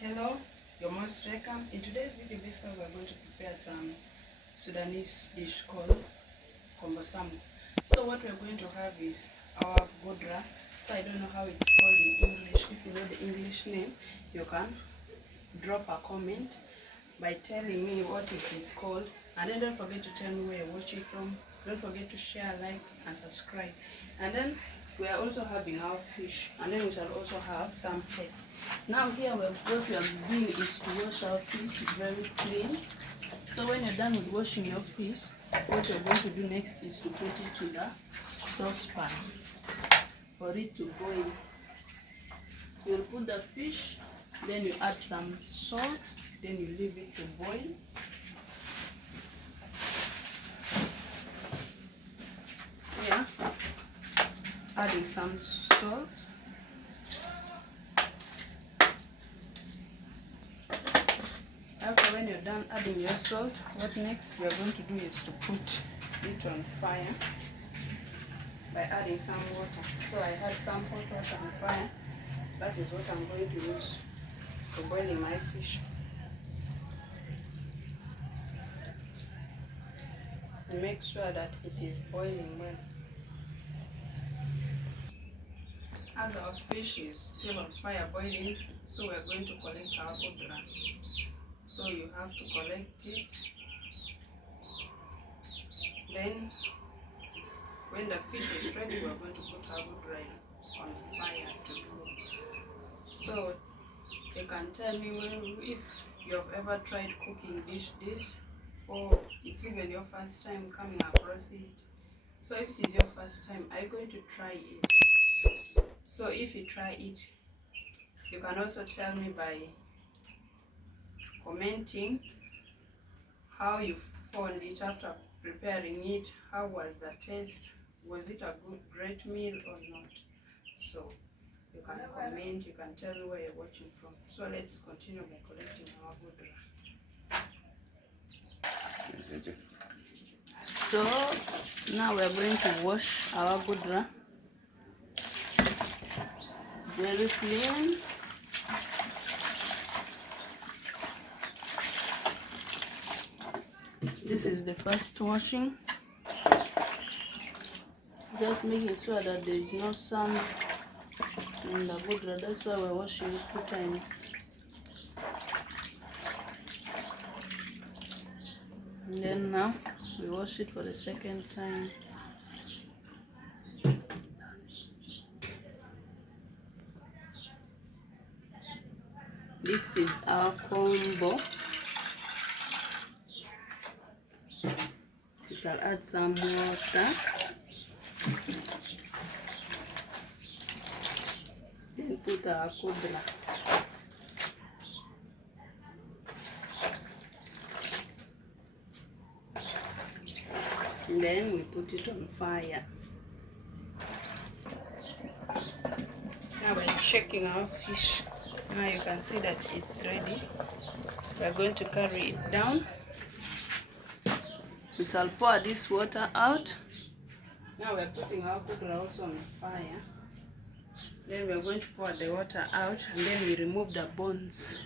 Hello, you're most welcome. In today's video, basically we're going to prepare some Sudanese dish called kombosamu. So what we're going to have is our Kudura. So I don't know how it's called in English. If you know the English name, you can drop a comment by telling me what it is called. And then don't forget to tell me where you're watching from. Don't forget to share, like, and subscribe. And then we are also having our fish, and then we shall also have some paste. Now here what we are doing is to wash our fish very clean. So when you're done with washing your fish, what you're going to do next is to put it to the saucepan for it to boil. You'll put the fish, then you add some salt, then you leave it to boil. Yeah, adding some salt. After when you're done adding your salt, what next we are going to do is to put it on fire by adding some water. So I had some hot water on fire. That is what I'm going to use for boiling my fish. And make sure that it is boiling well. As our fish is still on fire boiling, so we are going to collect our Kudura. So you have to collect it. Then when the fish is ready, we are going to put our Kudura on fire to cook. So you can tell me if you have ever tried cooking this dish, or it's even your first time coming across it. So if it is your first time, are you going to try it? So if you try it, you can also tell me by commenting how you found it after preparing it. How was the taste? Was it a great meal or not? So you can comment, you can tell me where you're watching from. So let's continue by collecting our Kudura. So now we're going to wash our Kudura very clean. This is the first washing. Just making sure that there is no sand in the Kudura. That's why we're washing it 2 times. And then now we wash it for the second time. This is our combo. I'll add some water. Then put our Kudura. And then we put it on fire. Now we're checking our fish. Now you can see that it's ready. We're going to carry it down. We shall pour this water out. Now we're putting our Kudura also on fire. Then we're going to pour the water out, and then we remove the bones.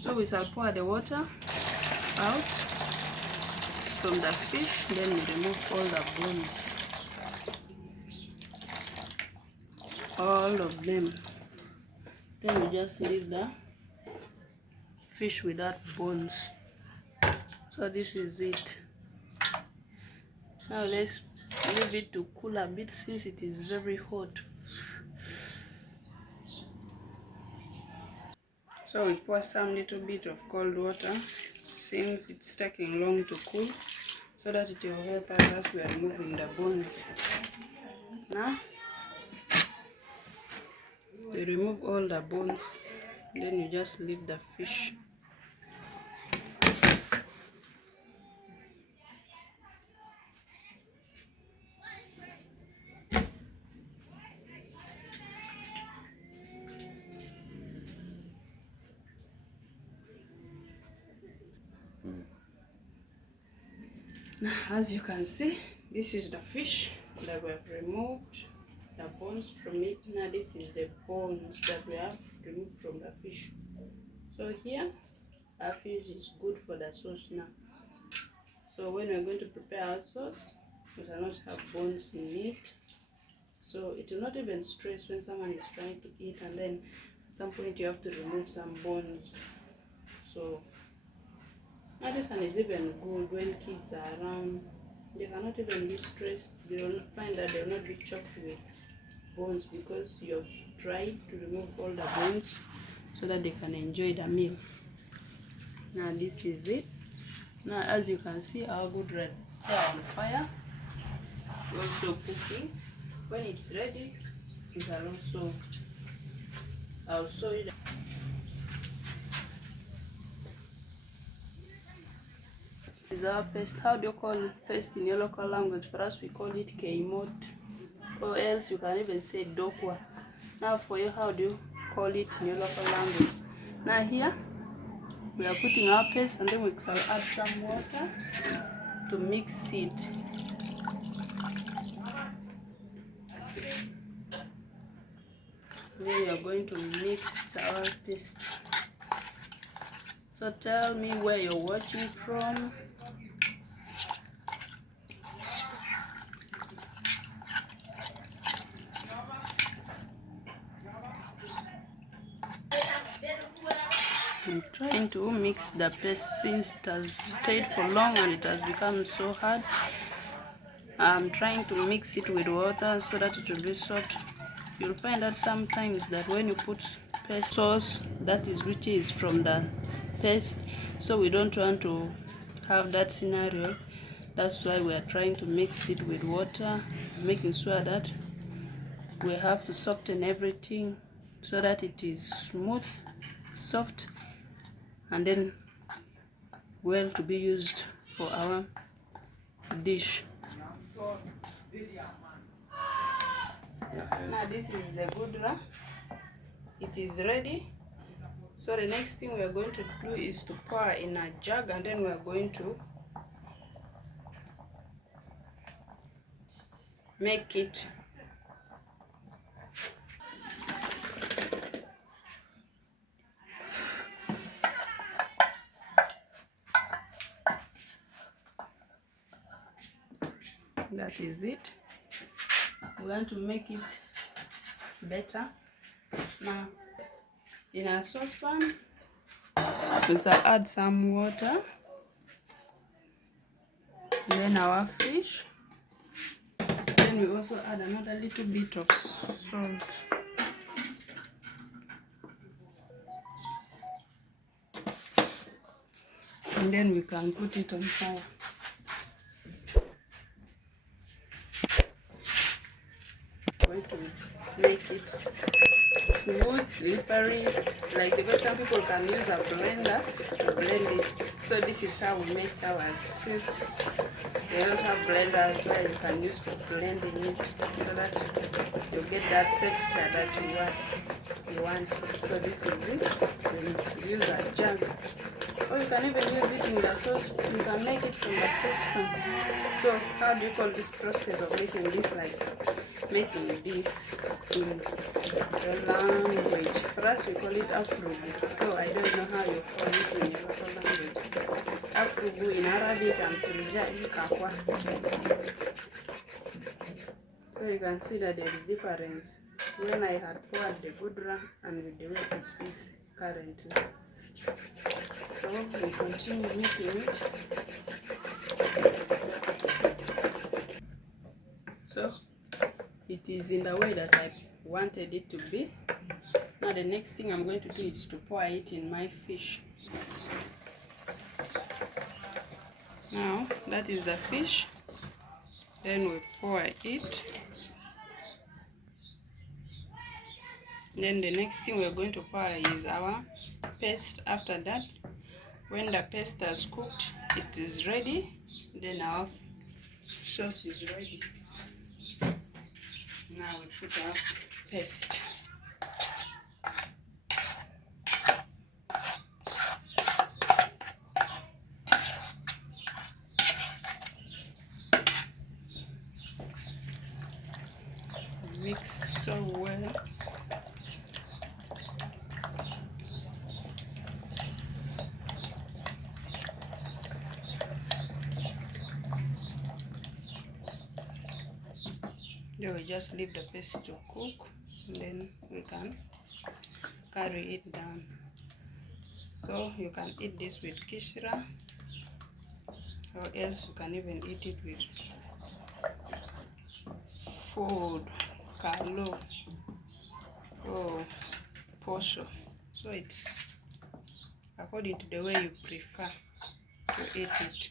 So we shall pour the water out from the fish, then we remove all the bones. All of them. Then we just leave the fish without bones. So this is it. Now let's leave it to cool a bit since it is very hot. So we pour some little bit of cold water since it's taking long to cool, so that it will help us as we are removing the bones. Now we remove all the bones, then you just leave the fish. Now, as you can see, this is the fish that we have removed the bones from it. Now this is the bones that we have removed from the fish. So here our fish is good for the sauce now. So when we're going to prepare our sauce, we shall not have bones in it. So it will not even stress when someone is trying to eat and then at some point you have to remove some bones. So this one is even good when kids are around. They cannot even be stressed. They will find that they will not be choked with bones because you have tried to remove all the bones so that they can enjoy the meal. Now this is it. Now as you can see, our good red is there on fire, also cooking. When it's ready, we can I'll show you. This is our paste. How do you call paste in your local language? For us, we call it keimot, or else you can even say dokwa. Now for you, how do you call it in your local language? Now here we are putting our paste, and then we shall add some water to mix it. Then we are going to mix our paste. So tell me where you're watching from. I'm trying to mix the paste since it has stayed for long and it has become so hard. I'm trying to mix it with water so that it will be soft. You'll find that sometimes that when you put paste sauce, that is which is from the paste, so we don't want to have that scenario. That's why we are trying to mix it with water, making sure that we have to soften everything so that it is smooth, soft, and then well to be used for our dish. Now this is the Kudura. It is ready. So the next thing we are going to do is to pour in a jug, and then we are going to make it. That is it. We want to make it better. Now in a saucepan, we shall add some water, then our fish, then we also add another little bit of salt. And then we can put it on fire. Going to make it smooth, slippery, like the way some people can use a blender to blend it. So this is how we make ours. Since we don't have blenders, where you can use for blending it so that you get that texture that you want. So this is it. We use a jug, or you can even use it in the sauce. You can make it from the saucepan. So how do you call this process of making this? Like making this in your language. For us, we call it afrugu. So I don't know how you call it in your local language. Afrugu in Arabic and Kurja ikakwa. So you can see that there is difference when I had poured the Kudura and with the way it is currently. So we continue making it. So it is in the way that I wanted it to be. Now the next thing I'm going to do is to pour it in my fish. Now that is the fish. Then we pour it. Then the next thing we're going to pour is our paste. After that, when the paste has cooked, it is ready. Then our sauce is ready. Now we put our paste. Mix so well. Then we just leave the paste to cook, and then we can carry it down. So you can eat this with kisra, or else you can even eat it with food, kalo, or posho. So it's according to the way you prefer to eat it.